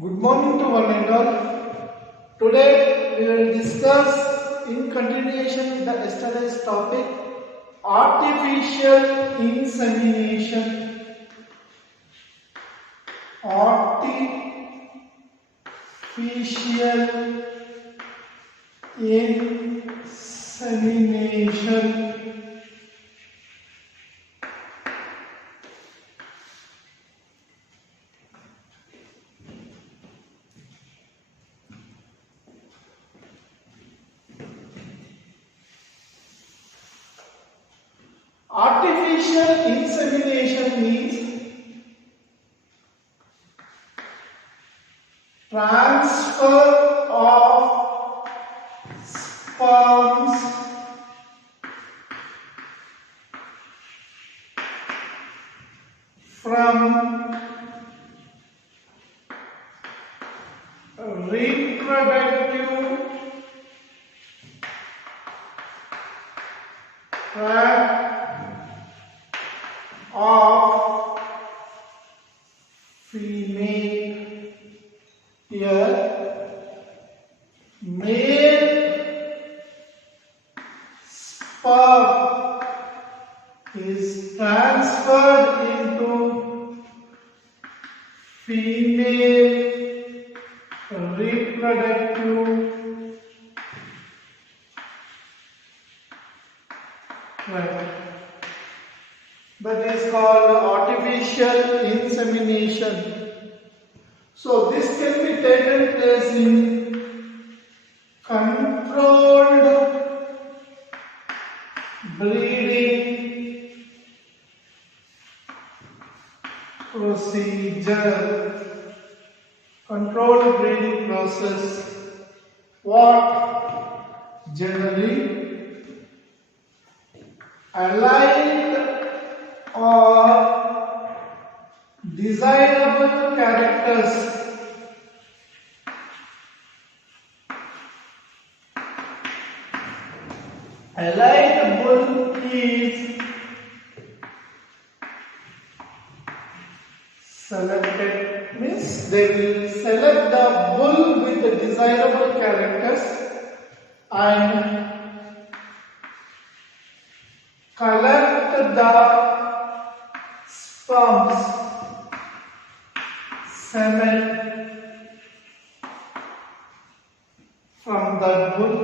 Good morning to one and all. Today we will discuss in continuation with the yesterday's topic artificial insemination. Artificial insemination. Artificial insemination means transfer of sperms from reproductive tract of female. Here male sperm is transferred into female reproductive tract. That is called artificial insemination. So this can be taken place in controlled breeding procedure. Controlled breeding process. What? Generally aligned or desirable characters allied bull is selected, means they will select the bull with the desirable characters and collect the sperms, semen from the bull.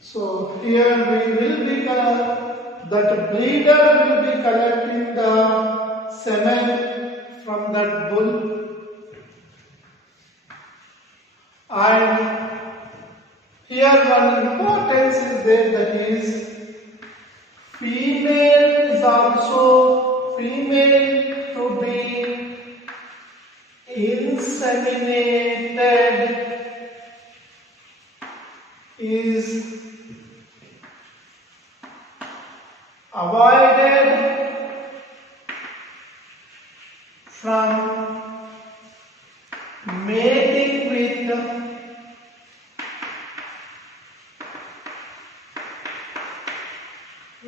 So here we will be that breeder will be collecting the semen from that bull, and here one importance is there, that is female is also female to be inseminated is avoided from mating with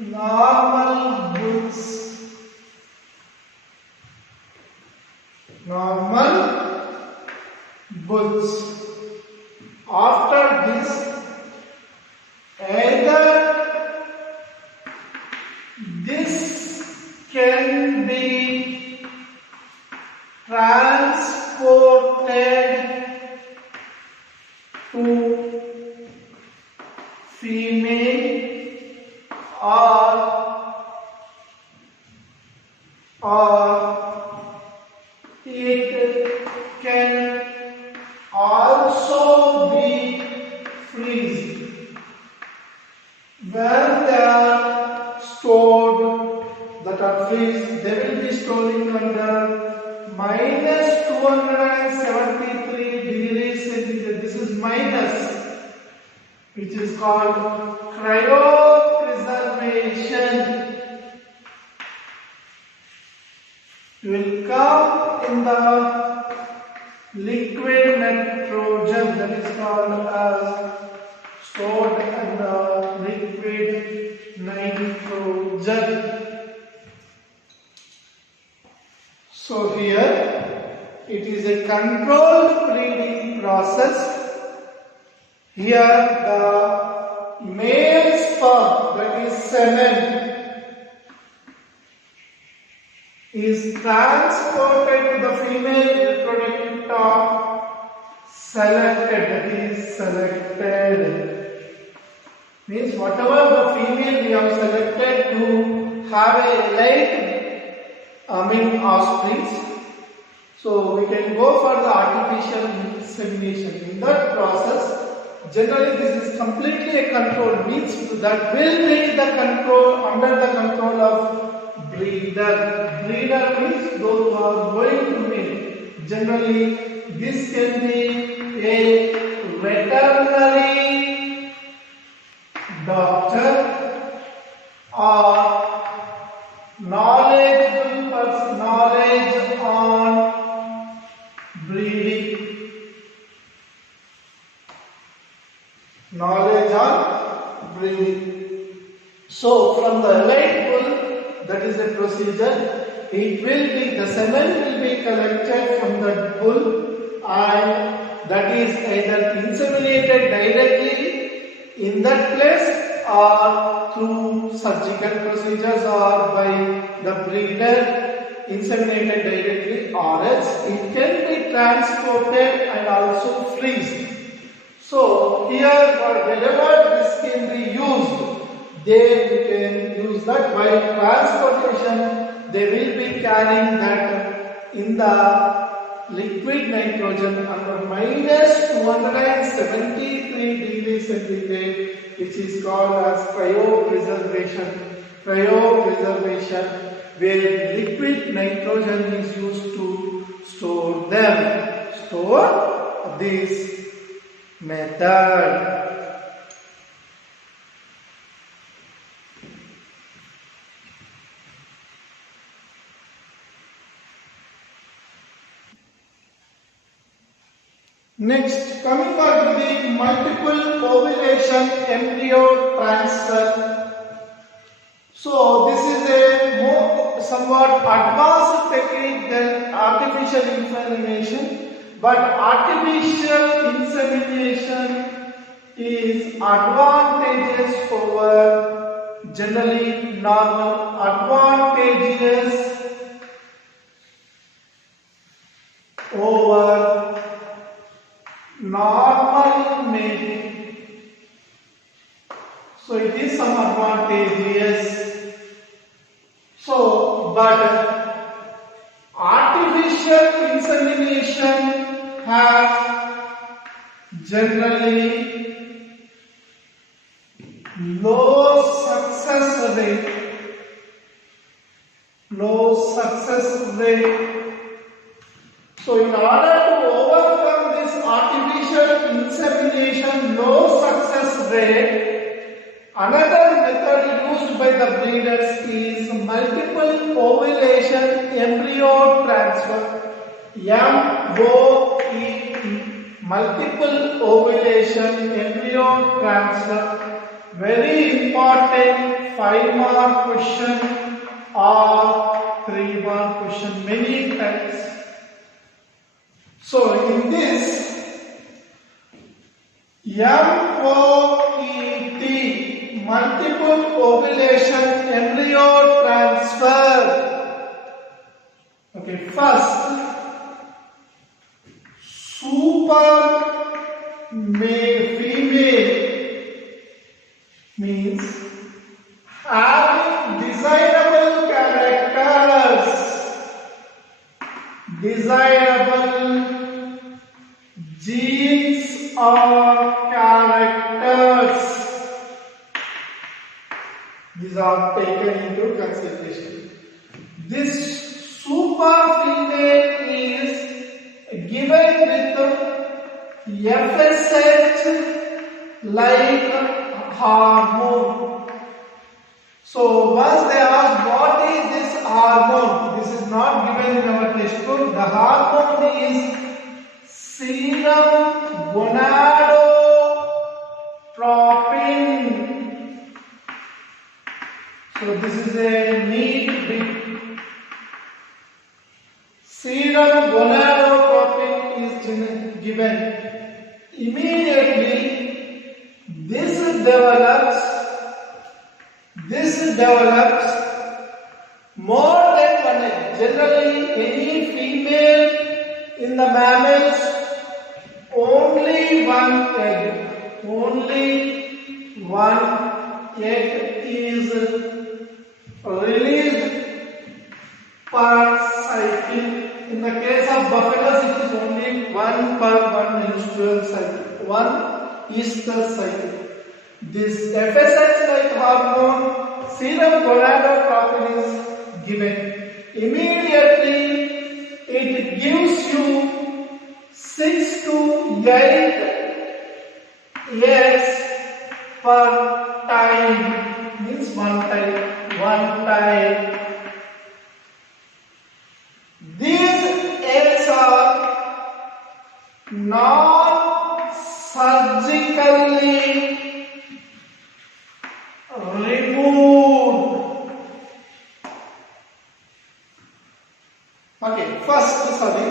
normal bulls. After this, either this can be transported to female or it can also be freezed. When they are stored, that are freezed, they will be storing under minus 273 degrees centigrade. This is minus, which is called cryopreservation. It will come in the liquid nitrogen, that is called as stored in the liquid nitrogen. So here it is a controlled breeding process. Here the male sperm, that is semen, is transported to the female reproductive top, selected, that is selected. Means whatever the female we have selected to have a late offspring, so we can go for the artificial insemination. In that process, generally this is completely a control, means that will be the control under the control of breeder. Breeder means those who are going to make. Generally, this can be a veterinary doctor or knowledgeable person, knowledge on breeding, knowledge on breeding. So from the late bull, that is the procedure. It will be, the semen will be collected from the bull, and that is either inseminated directly in that place or through surgical procedures or by the breeder inseminated directly, or else it can be transported and also freezed. So here wherever this can be used, they can use that. While transportation, they will be carrying that in the liquid nitrogen under minus 273 degrees centigrade, which is called as cryopreservation. Cryopreservation, where liquid nitrogen is used to store them. Store this method. Next, coming on to the multiple ovulation embryo transfer. So this is a more somewhat advanced technique than artificial insemination, but artificial insemination is advantageous over generally normal, advantageous over normal mating. So it is some advantages. So, but artificial insemination has generally low success rate. Low success rate. So in order to overcome this artificial insemination low success rate, another method used by the breeders is multiple ovulation embryo transfer. MOET, multiple ovulation embryo transfer. Very important 5-mark question or 3-mark question many times. So in this MOET, multiple ovulation embryo transfer. Okay, first, super male female means having desirable characters, desirable genes or characters. These are taken into consideration. This super female is given with FSH like hormone. So once they ask what is this hormone, this is not given in our textbook. The hormone is serum gonadotropin. So this is a neat bit. Serum gonadotropin is given. Immediately this develops more than one egg. Generally, any female in the mammals, only one egg. Only one egg is released per cycle. In the case of buffaloes, it is only one per one menstrual cycle. One Easter cycle. This FSH-like hormone, serum gonadotropin, is given. Immediately, it gives you 6 to 8 eggs per time. Means one time. These eggs are non-surgically removed. Okay, first study.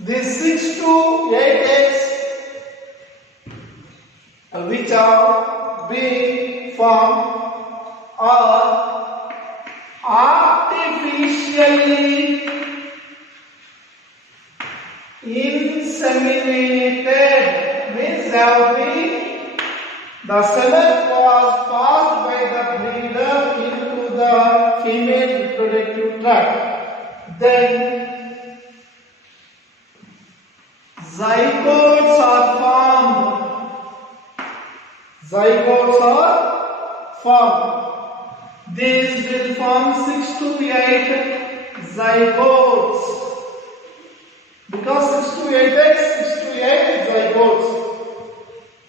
These 6 to 8 eggs which are being formed are artificially inseminated. Means the semen was passed by the breeder into the female reproductive tract. Then zygotes are formed. These will form 6 to 8 zygotes. Because 6 to 8 eggs, 6 to 8 zygotes.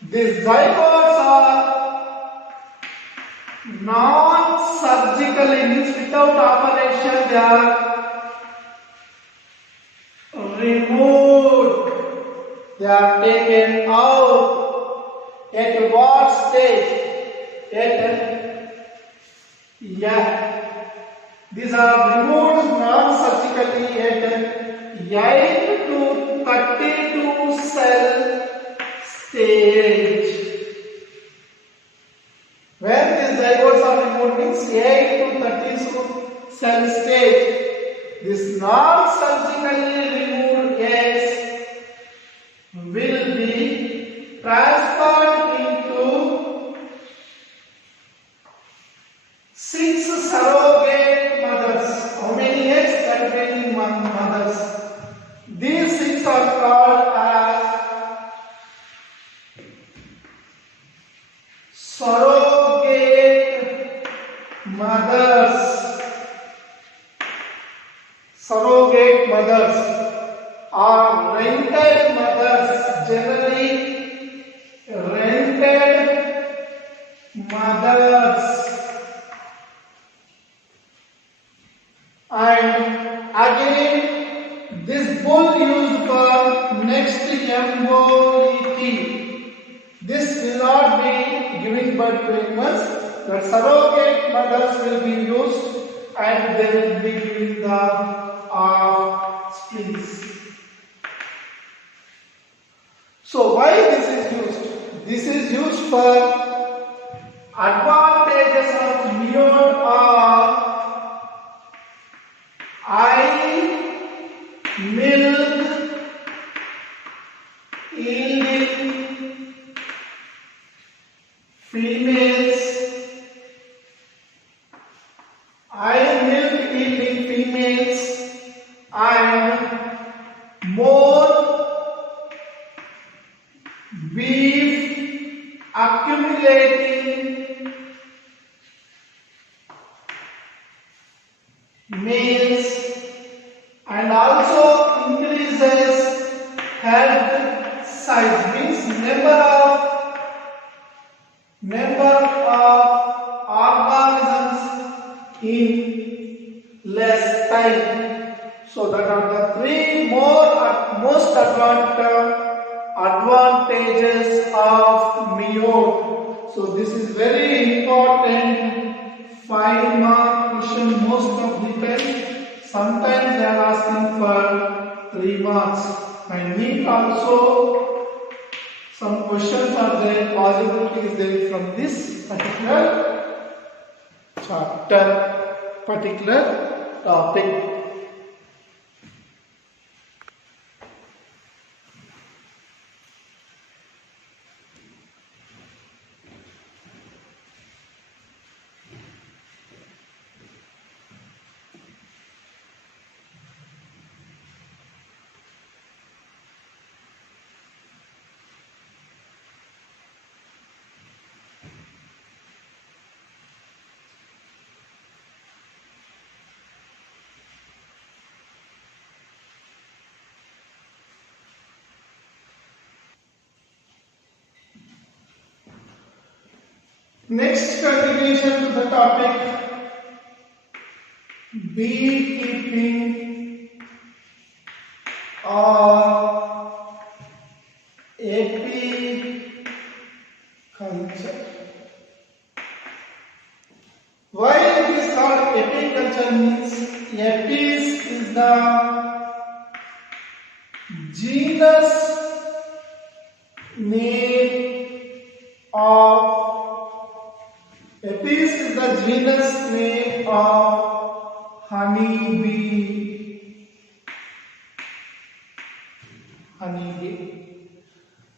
These zygotes are non-surgically, means without operation, they are removed. They are taken out. At what stage? These are removed non-surgically at 8 to 32 cell stage. When these zygotes are removed, means 8 to 32 cell stage. This non-surgically removed eggs will be transferred into 6 surrogate mothers. How many eggs? Containing mothers. These 6 are called as surrogate mothers. Surrogate mothers are rented mothers. Generally, rented mothers. And again, this bull used for next MOET. This will not be giving birth to animals. The surrogate mothers will be used and they will be giving the splins. So why this is used? This is used for advantages of neon are milk yielding females, milk yielding females, and more beef accumulating males, and also increases head size, means number of organisms in less time. So that are the 3 most advantages of meiote. So this is very important 5-mark question most of the time. Sometimes they are asking for 3 marks. And NEET also some questions are there, possibility is there from this particular chapter, particular topic. Next continuation to the topic, beekeeping or apiculture. Why it is called apiculture means apis is the genus name of Apis is the genus name of honeybee.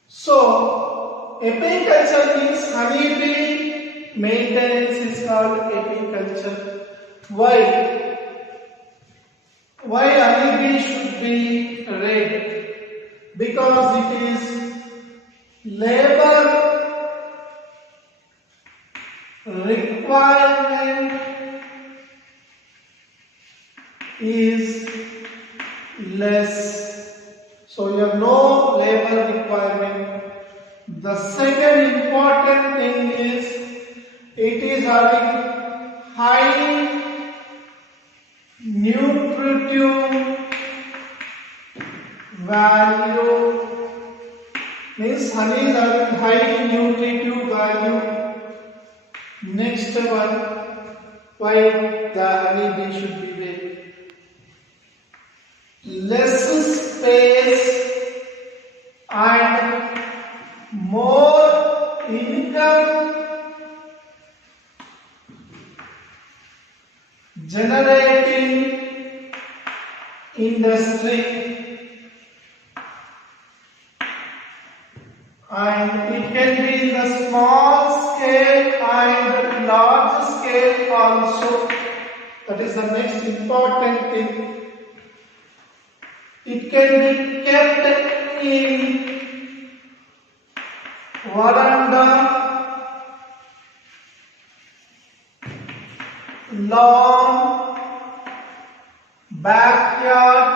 So, apiculture means honeybee maintenance is called apiculture. Why? Why honeybee should be red? Because it is labor requirement is less. So you have no labor requirement. The second important thing is it is having high nutritive value. Means honey is having high nutritive value. Next one, why the honeybee should be red? Less space and more income generating industry, and it can be in the small scale and large scale also. That is the next important thing. It can be kept in veranda, lawn, backyard,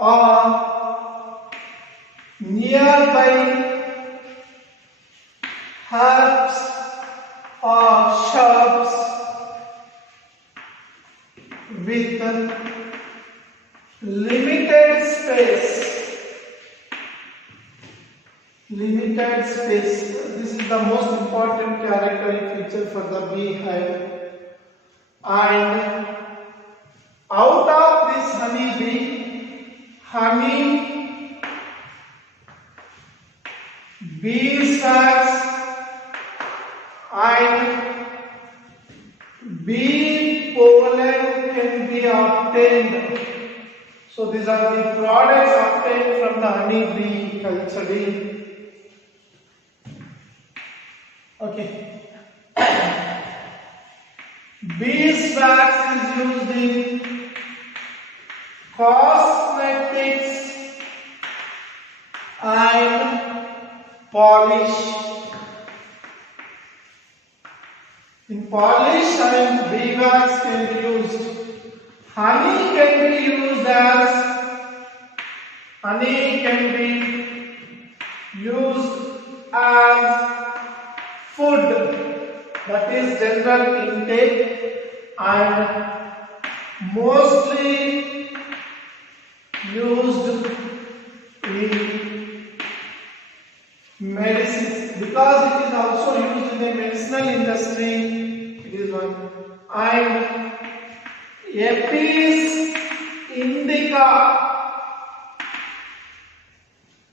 or nearby herbs or shrubs with limited space. This is the most important characteristic feature for the beehive. And out of this honey, beeswax and bee pollen can be obtained. So these are the products obtained from the honeybee culture. Okay. Beeswax is used in cosmetics and polish. In polish and beeswax can be used. Honey can be used as food, that is general intake, and mostly used because it is also used in the medicinal industry. It is one. And Apis indica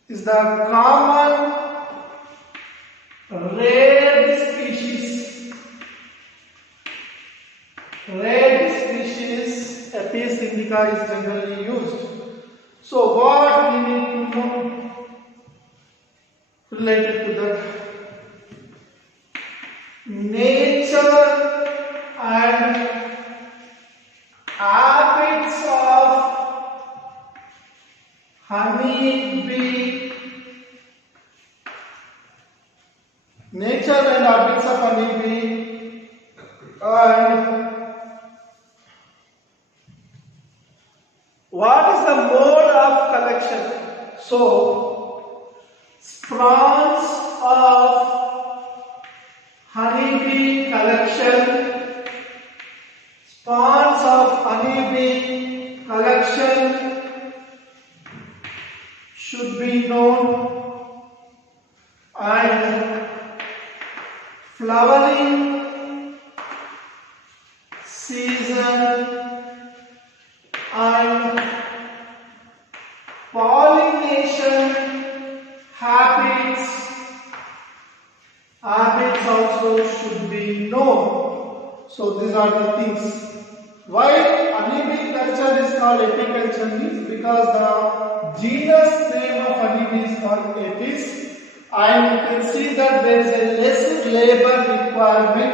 is the common red species. Red species Apis indica is generally used. So what we need to know related to that? Nature and habits of honey bee. Nature and habits of honey bee, and what is the mode of collection? So, swarms of honeybee collection, swarms of honeybee collection should be known, and flowering season and pollination habits also should be known. So these are the things. Why honeybee culture is called apiculture means because the genus name of honeybee is called Apis, and you can see that there is a less labor requirement.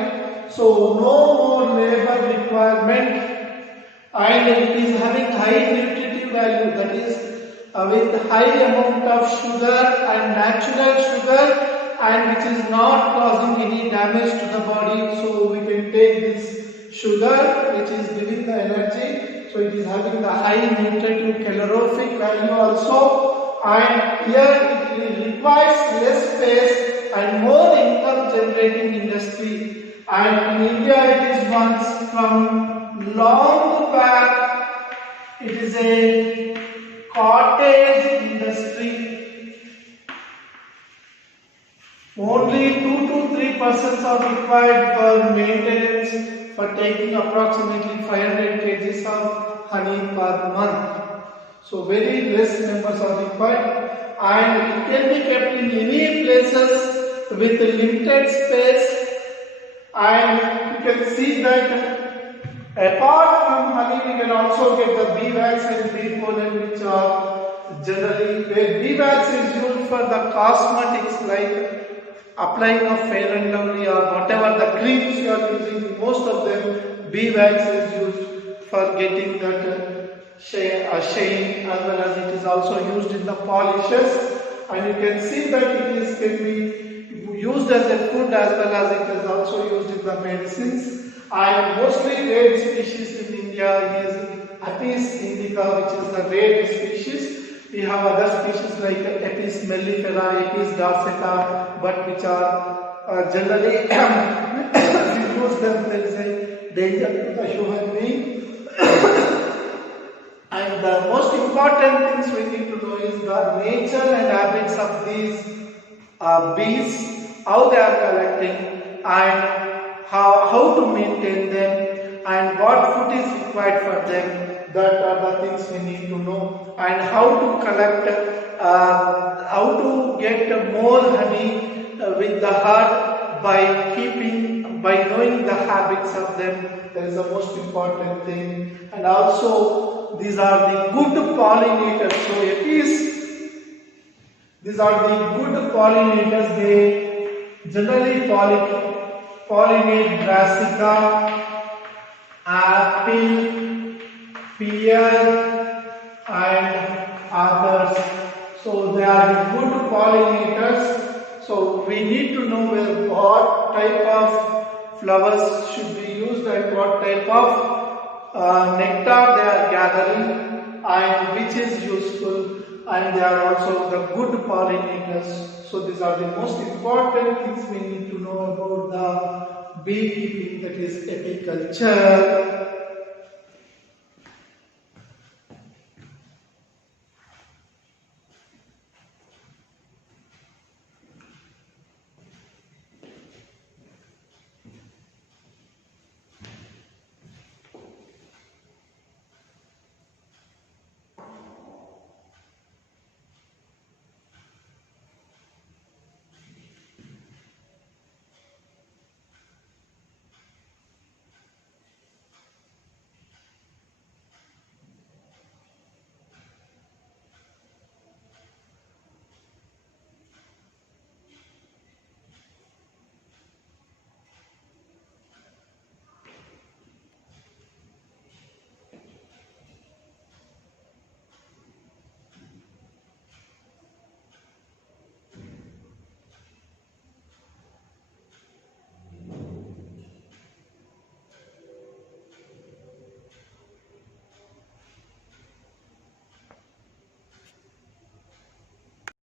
So no more labor requirement, and it is having high nutritive value, that is with high amount of sugar and natural sugar, and which is not causing any damage to the body. So we can take this sugar which is giving the energy. So it is having the high nutritive calorific value also, and here it requires less space and more income generating industry. And in India it is once from long back, it is a cottage industry. Only 2 to 3 persons are required for maintenance, for taking approximately 500 kgs of honey per month. So very less members are required, and it can be kept in any places with limited space. And you can see that apart from honey, we can also get the bee wax and bee pollen, which are generally, where bee wax is used for the cosmetics like applying of Fair and Lovely or whatever the creams you are using. Most of them bee wax is used for getting that shine, as well as it is also used in the polishes. And you can see that it can be used as a food as well as it is also used in the medicines. And mostly red species in India is Apis indica, which is the red species. We have other species like Apis mellifera, Apis dorsata, but which are generally if you use them, there is a danger to the human being. And the most important things we need to know is the nature and habits of these bees, how they are collecting, and how to maintain them, and what food is required for them. That are the things we need to know, and how to collect, how to get more honey with the heart by knowing the habits of them. That is the most important thing. And also these are the good pollinators. So these are the good pollinators. They generally pollinate brassica, apple, pear and others. So they are good pollinators. So we need to know what type of flowers should be used and what type of nectar they are gathering and which is useful, and they are also the good pollinators. So these are the most important things we need to know about the beekeeping, that is apiculture.